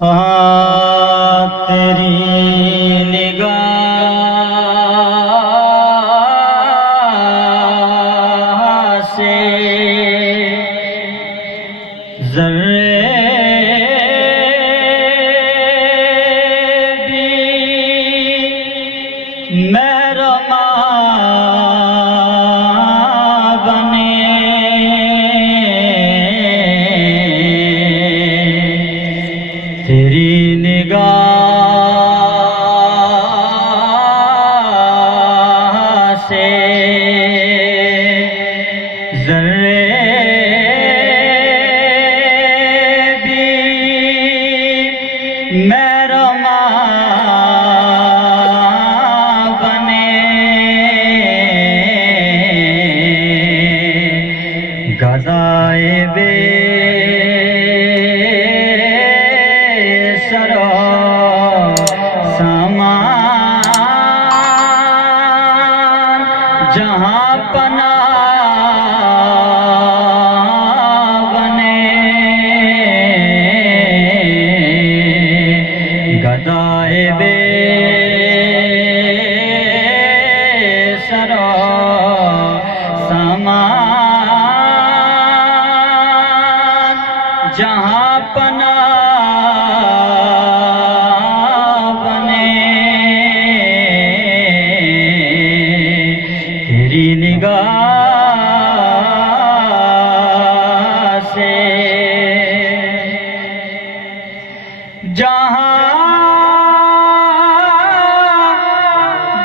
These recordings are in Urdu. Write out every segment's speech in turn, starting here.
تیری نگاہ سے ذرے بھی مہرباں بنے، تیری نگاہ سے ذرے بھی مہرباں بنے، غذائے بے سامان جہاں پناہ بنے، گدائے بے سرو سامان جہاں پناہ نگاہ سے جہاں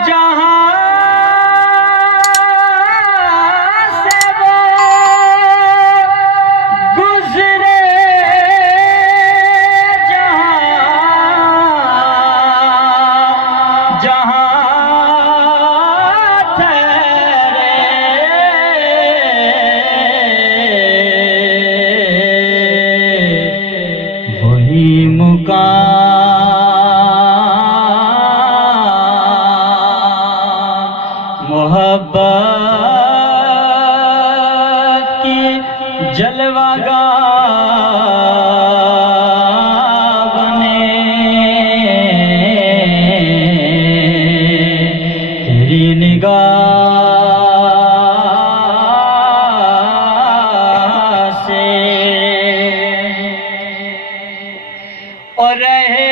جہاں سے وہ گزرے، جہاں جہاں محبت کی جلوہ گاہ بنے، تیری نگاہ سے اور رہے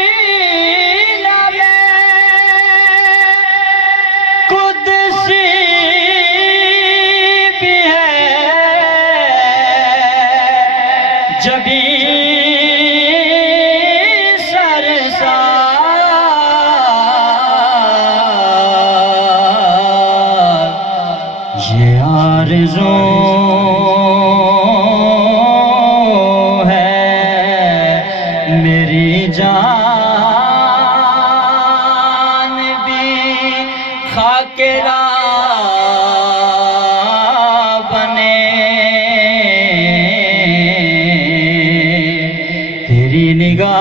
مدینہ میں قدسی بھی ہے، جبھی سرسار یہ آرزو میری جان بھی خاک راہ بنے، تیری نگاہ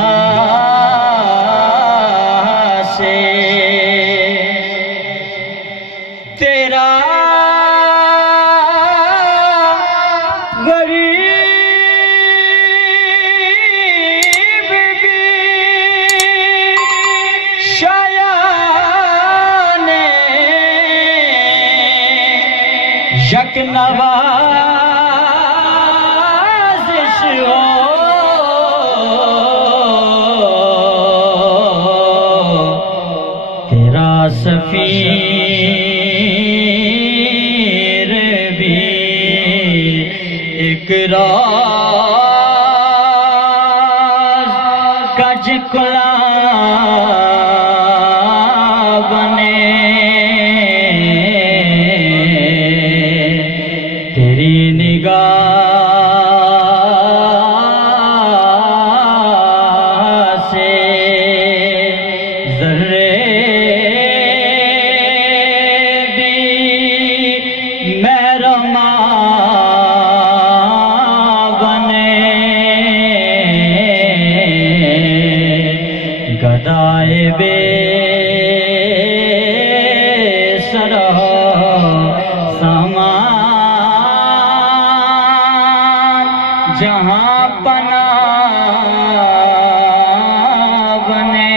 سے تیرا یک نوازش ہو، تیرا سفیر بھی ایک راز کج کلا بنے، تیری نگاہ سے ذرے بھی مہرباں بنے، گدائے بے سرو سامان جہاں پناہ بنے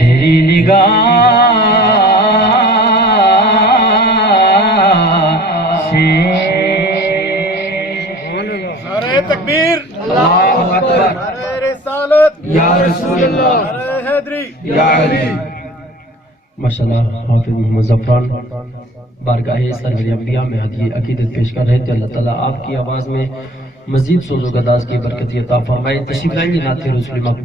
تیری نگاہ سے نعرہ تکبیر، اللہ اکبر، نعرہ رسالت، یا رسول اللہ، نعرہ حیدری، یا علی۔ ماشاءاللہ حافظ محمد زفران بارگاہ سرور انبیاء میں ہدیہ عقیدت پیش کر رہے تھے۔ اللہ تعالیٰ آپ کی آواز میں مزید سوز و گداز کی برکت عطا فرمائے۔ تشریف لائیں گے نعت رسول مقبول